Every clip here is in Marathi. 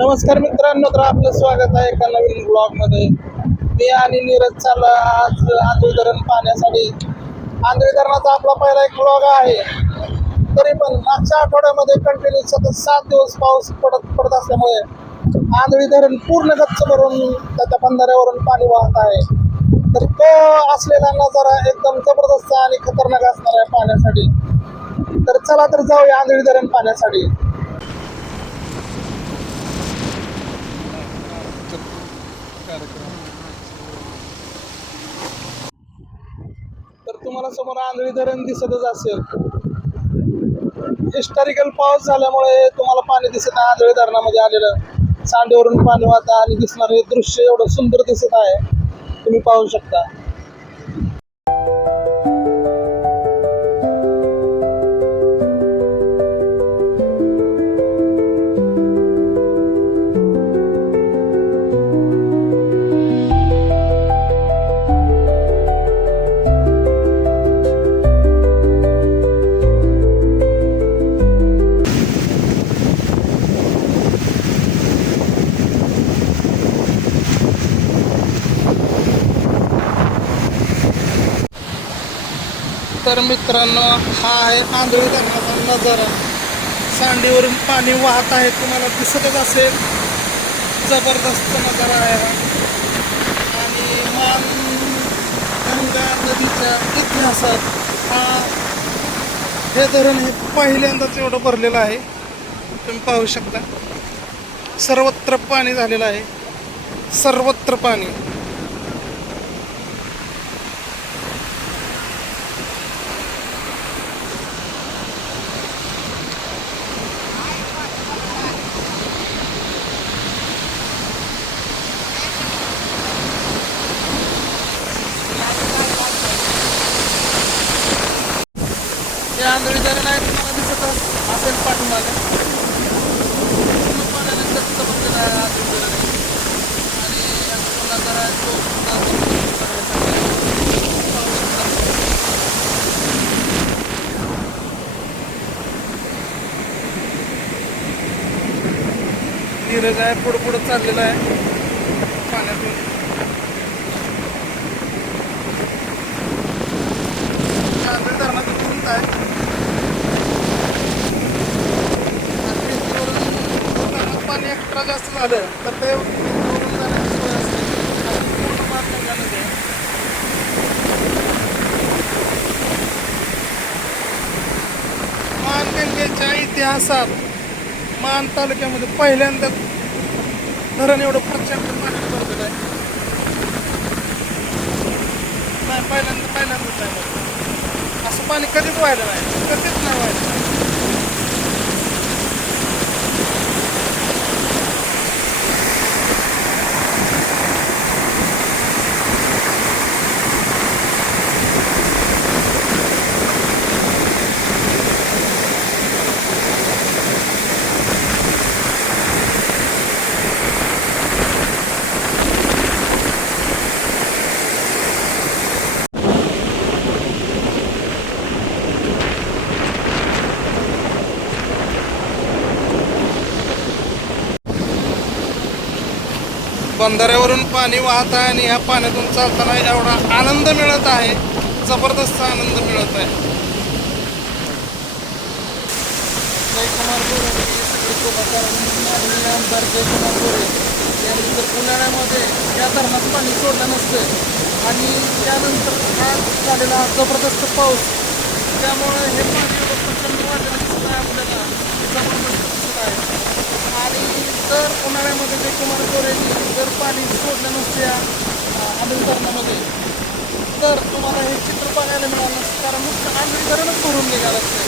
नमस्कार मित्रांनो तर आपलं स्वागत आहे एका नवीन ब्लॉगमध्ये मी आणि नीरज चालू आज आंधळी धरण पाहण्यासाठी. आंधळी धरणाचा आपला पहिला एक ब्लॉग आहे. तरी पण मागच्या आठवड्यामध्ये कंटिन्यू सतत सात दिवस पाऊस पडत पडत असल्यामुळे आंधळी धरण पूर्ण गच्च भरून त्याच्या बंधाऱ्यावरून पाणी वाहत आहे. तर तो असलेला नजारा एकदम जबरदस्त आणि खतरनाक असणार आहे पाहण्यासाठी. तर चला तर जाऊया आंधळी धरण पाहण्यासाठी. तुम्हाला समोर आंधळी धरण दिसतच असेल. हिस्टॉरिकल पाऊस झाल्यामुळे तुम्हाला पाणी दिसत आहे आंधळी धरणामध्ये आलेलं. सांडेवरून पाणी वाहत आणि दिसणार हे दृश्य एवढं सुंदर दिसत आहे. तुम्ही पाहू शकता. तर मित्रांनो हा आहे आंधळी धरणाचा नजारा. सांडीवरून पाणी वाहत आहे तुम्हाला दिसतच असेल. जबरदस्त नजारा आहे हा. आणि मान गंगा नदीच्या इतिहासात हा हे धरण हे पहिल्यांदाच एवढं भरलेलं आहे. तुम्ही पाहू शकता. सर्वत्र पाणी झालेलं आहे. सर्वत्र पाणी. हे आहे तुम्हाला दिसत असेल पाठीमागे. पूर्ण पाण्याने आहे आणि आता पुन्हा जरा तो नीरज आहे पुढं पुढं चाललेला आहे. पाण्यातून. आंधळी धरणाचं भिंत आहे आणि पाणी एक्स्ट्रा जास्त झालं. तर ते वरून जाण्याची सोय असते पूर्ण मार्ग गंगा मानगंगेच्या इतिहासात मान तालुक्यामध्ये पहिल्यांदा धरण एवढं प्रचंड पाणी भरलेलं आहे. नाही पहिल्यांदा पहिल्यांदाच आहे असं पाणी कधीच व्हायला नाही. कधीच नाही व्हायला. बंधाऱ्यावरून पाणी वाहत आहे आणि ह्या पाण्यातून चालताना एवढा आनंद मिळत आहे. जबरदस्त आनंद मिळत आहे. जयकुमार गोरे आमदार जयकुमार गोरे यांनी उन्हाळ्यामध्ये या धरणात पाणी सोडलं नसतं आणि त्यानंतर हा झालेला जबरदस्त पाऊस. त्यामुळे हे पाणी प्रचंड वाढलेलं दिसत आहे आपल्याला. जबरदस्त दिसत आहे. आणि जर उन्हाळ्यामध्ये जयकुमार गोरेंनी जर पाणी सोडलं नसतं या तर तुम्हाला हे चित्र बघायला मिळालं नसतं कारण नुसतं आंधळी धरणच भरून निघालं असतं.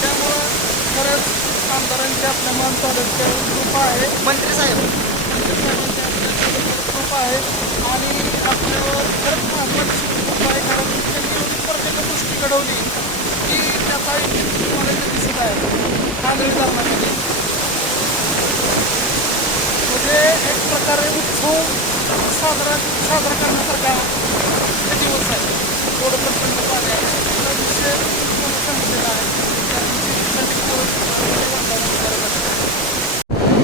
त्यामुळं खरंच आमदारांची आपल्या मान तालुक्यावर कृपा आहे. मंत्री साहेब. मंत्री साहेबांची आपल्याच्यावर कृपा आहे. आणि आपल्यावर खरंच महत्त्वाची कृपा आहे कारण त्यांनी एवढी प्रत्येक गोष्टी घडवली की त्याचा इफेक्ट तुम्हाला दिसत आहे. आंधळी धरणामध्ये म्हणजे एक खूप उत्सव साजरा साजरा करण्यासारखा हे दिवस आहे थोडं प्रचंड पाणी आहे. त्या दिवशी तुम्हाला आहे. त्या दिवशी थंडी वातावरण करत असतं.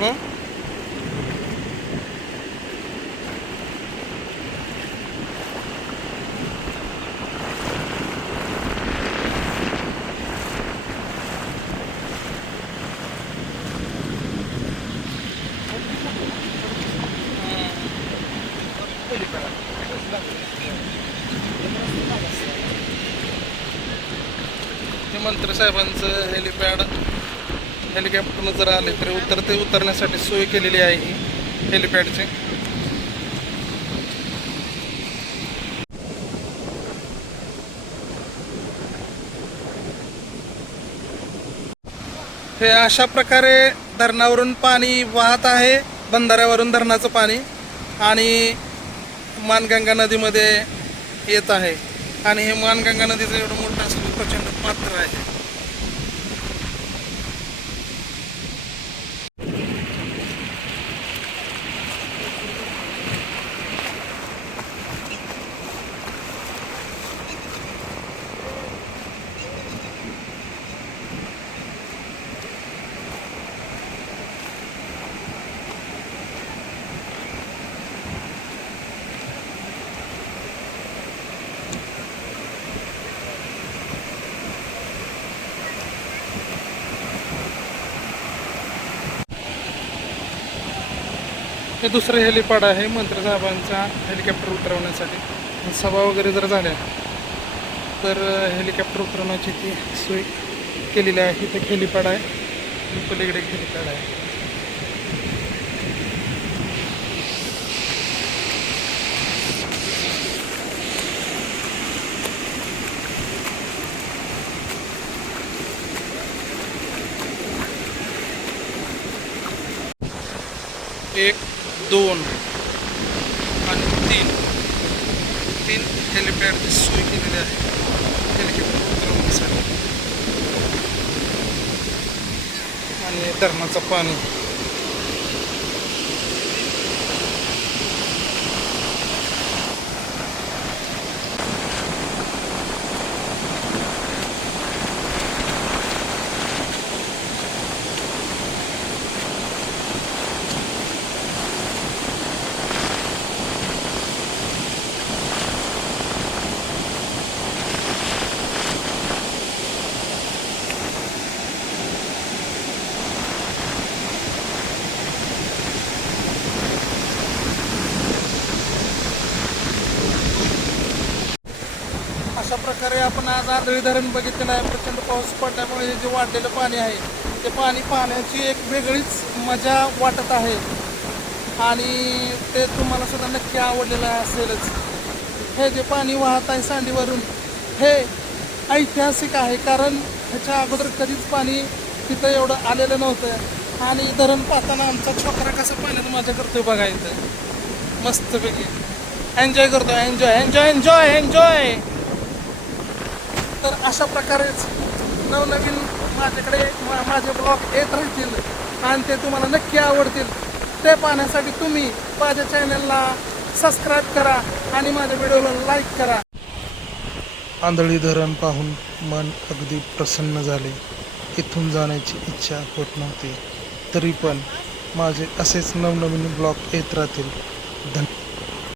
हं? मंत्रीसाहेबांचं हेलिपॅड हेलिकॉप्टरनं जर आले तरी उतरते उतरण्यासाठी सोय केलेली आहे ही हेलिपॅडची. हे अशा प्रकारे धरणावरून पाणी वाहत आहे बंधाऱ्यावरून धरणाचं पाणी आणि मानगंगा नदीमध्ये येत आहे. आणि हे मानगंगा नदीचं एवढं मोठं असं प्रचंड पात्र आहे. हे दुसरं हेलिपॅड आहे मंत्री साहेबांचा हेलिकॉप्टर उतरवण्यासाठी. सभा वगैरे जर झाल्या तर हेलिकॉप्टर उतरवण्याची ती सोय केलेली आहे. इथे हेलिपॅड आहे. पलीकडे एक हेलिपॅड आहे. एक दोन आणि तीन. तीन हेलिपॅडची सोय केलेली आहे. हेलिकॉप्टर उतरवण्यासाठी आणि धरणाचं पाणी. अशा प्रकारे आपण आज आंधळी धरण बघितलेलं आहे. प्रचंड पाऊस पडल्यामुळे हे जे वाढलेलं पाणी आहे ते पाणी पाहण्याची एक वेगळीच मजा वाटत आहे. आणि ते तुम्हाला सुद्धा नक्की आवडलेलं असेलच. हे जे पाणी वाहत आहे सांडीवरून हे ऐतिहासिक आहे. कारण ह्याच्या अगोदर कधीच पाणी तिथं एवढं आलेलं नव्हतं. आणि धरण पाहताना आमचा छोकरा कसं पाण्यात मजा करतोय बघायचं मस्तपैकी. एन्जॉय करतो एन्जॉय एन्जॉय एन्जॉय एन्जॉय तर अशा प्रकारेच नवनवीन माझ्याकडे मा- माझे ब्लॉग येत राहतील आणि ते तुम्हाला नक्की आवडतील. ते पाहण्यासाठी तुम्ही माझ्या चॅनलला सबस्क्राईब करा आणि माझ्या व्हिडिओला लाईक करा. आंधळी धरण पाहून मन अगदी प्रसन्न झाले. इथून जाण्याची इच्छा होत नव्हती. तरी पण माझे असेच नवनवीन ब्लॉग येत राहतील. धन्यवाद